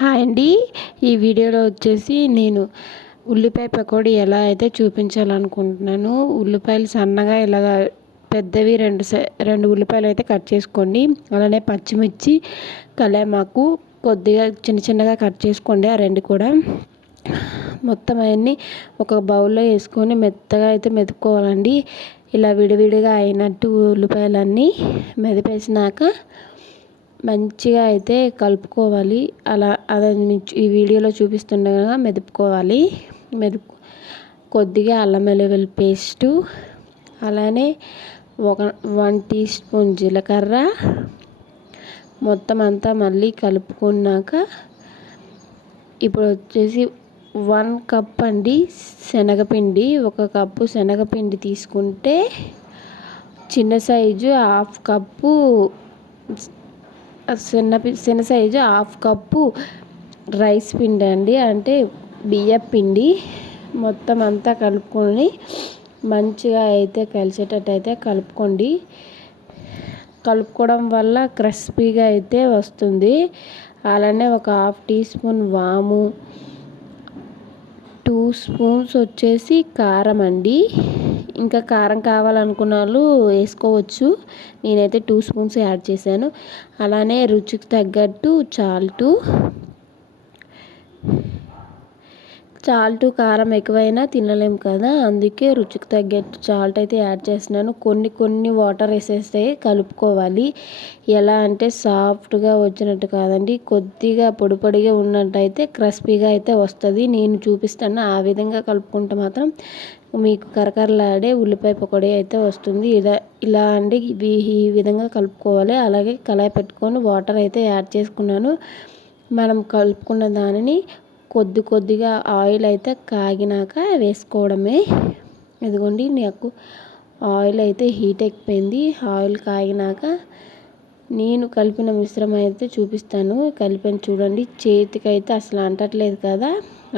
Hi అండి. ఈ వీడియోలో వచ్చేసి నేను ఉల్లిపాయ పకోడీ ఎలా అయితే చూపించాలనుకుంటున్నాను. ఉల్లిపాయలు సన్నగా ఇలాగ పెద్దవి రెండు ఉల్లిపాయలు అయితే కట్ చేసుకోండి. అలానే పచ్చిమిర్చి, కలేమాకు కొద్దిగా చిన్న చిన్నగా కట్ చేసుకోండి. ఆ రెండు కూడా మొత్తం అవన్నీ ఒక బౌల్లో వేసుకొని మెత్తగా అయితే మెదుపుకోవాలండి. ఇలా విడివిడిగా అయినట్టు ఉల్లిపాయలన్నీ మెదిపేసినాక మంచిగా అయితే కలుపుకోవాలి. అదే ఈ వీడియోలో చూపిస్తుండగా మెదుపుకోవాలి. కొద్దిగా అల్లం వెల్లుల్లి పేస్టు, అలానే 1 టీ స్పూన్ జీలకర్ర మొత్తం అంతా మళ్ళీ కలుపుకున్నాక ఇప్పుడు వచ్చేసి 1 కప్ అండి శనగపిండి. 1 కప్పు శనగపిండి తీసుకుంటే చిన్న సైజు 1/2 కప్పు చిన్న సైజు 1/2 కప్పు రైస్ పిండి అండి, అంటే బియ్యం పిండి. మొత్తం అంతా కలుపుకొని మంచిగా అయితే కలిసేటట్టు అయితే కలుపుకోండి. కలుపుకోవడం వల్ల క్రిస్పీగా అయితే వస్తుంది. అలానే 1/2 టీ స్పూన్ వాము, 2 స్పూన్స్ వచ్చేసి కారం అండి. ఇంకా కారం కావాలనుకున్న వాళ్ళు వేసుకోవచ్చు. నేనైతే 2 స్పూన్స్ యాడ్ చేశాను. అలానే రుచికి తగ్గట్టు సాల్ట్ కారం ఎక్కువైనా తినలేము కదా, అందుకే రుచికి తగ్గట్టు సాల్ట్ అయితే యాడ్ చేస్తున్నాను. కొన్ని వాటర్ వేసేస్తే కలుపుకోవాలి. ఎలా అంటే సాఫ్ట్గా వచ్చినట్టు కాదండి, కొద్దిగా పొడి పొడిగా ఉన్నట్టయితే క్రిస్పీగా అయితే వస్తుంది. నేను చూపిస్తాను ఆ విధంగా కలుపుకుంటే మాత్రం మీకు కరకరలాడే ఉల్లిపాయ పకోడీ అయితే వస్తుంది. ఇలా అండి ఈ విధంగా కలుపుకోవాలి. అలాగే కళాయి పెట్టుకొని వాటర్ అయితే యాడ్ చేసుకున్నాను. మనం కలుపుకున్న దానిని కొద్దిగా ఆయిల్ అయితే కాగినాక వేసుకోవడమే. ఇదిగోండి, నాకు ఆయిల్ అయితే హీట్ ఎక్కిపోయింది. ఆయిల్ కాగినాక నేను కలిపిన మిశ్రమం అయితే చూపిస్తాను. కలిపాను చూడండి, చేతికైతే అసలు అంటట్లేదు కదా,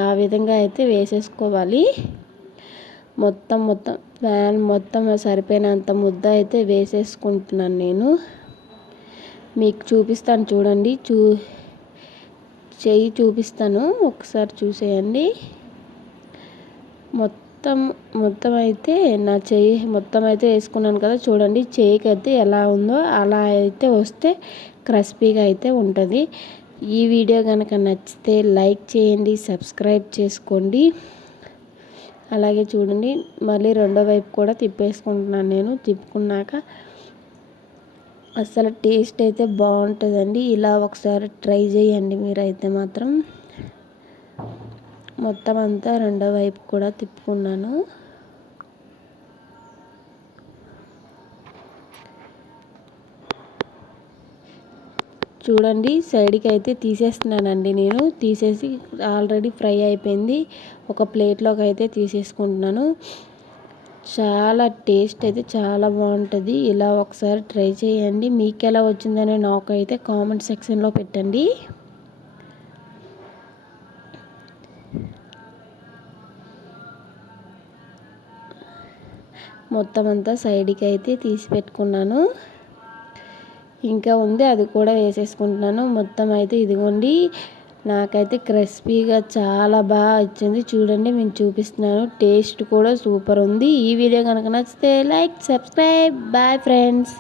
ఆ విధంగా అయితే వేసేసుకోవాలి. మొత్తం ప్యాన్ మొత్తం సరిపోయినంత ముద్ద అయితే వేసేసుకుంటున్నాను నేను. మీకు చూపిస్తాను చూడండి, చెయ్యి చూపిస్తాను, ఒకసారి చూసేయండి. మొత్తం అయితే నా చెయ్యి మొత్తం అయితే వేసుకున్నాను కదా, చూడండి చెయ్యికి అయితే ఎలా ఉందో అలా అయితే వస్తే క్రిస్పీగా అయితే ఉంటుంది. ఈ వీడియో కనుక నచ్చితే లైక్ చేయండి, సబ్స్క్రైబ్ చేసుకోండి. అలాగే చూడండి, మళ్ళీ రెండో వైపు కూడా తిప్పేసుకుంటున్నాను నేను. తిప్పుకున్నాక అసలు టేస్ట్ అయితే బాగుంటుందండి. ఇలా ఒకసారి ట్రై చేయండి మీరైతే మాత్రం. మొత్తం అంతా రెండో వైపు కూడా తిప్పుకున్నాను. చూడండి, సైడ్కి అయితే తీసేస్తున్నానండి నేను. తీసేసి ఆల్రెడీ ఫ్రై అయిపోయింది. ఒక ప్లేట్లోకి అయితే తీసేసుకుంటున్నాను. చాలా టేస్ట్ అయితే చాలా బాగుంటుంది. ఇలా ఒకసారి ట్రై చేయండి. మీకు ఎలా వచ్చిందని నాకైతే కామెంట్ సెక్షన్లో పెట్టండి. మొత్తం అంతా సైడ్కి అయితే తీసి పెట్టుకున్నాను. ఇంకా ఉంది, అది కూడా వేసేసుకుంటున్నాను. మొత్తం అయితే ఇదిగోండి, నాకైతే క్రిస్పీగా చాలా బాగా వచ్చింది. చూడండి, నేను చూపిస్తున్నాను. టేస్ట్ కూడా సూపర్ ఉంది. ఈ వీడియో కనుక నచ్చితే లైక్, సబ్స్క్రైబ్. Bye friends.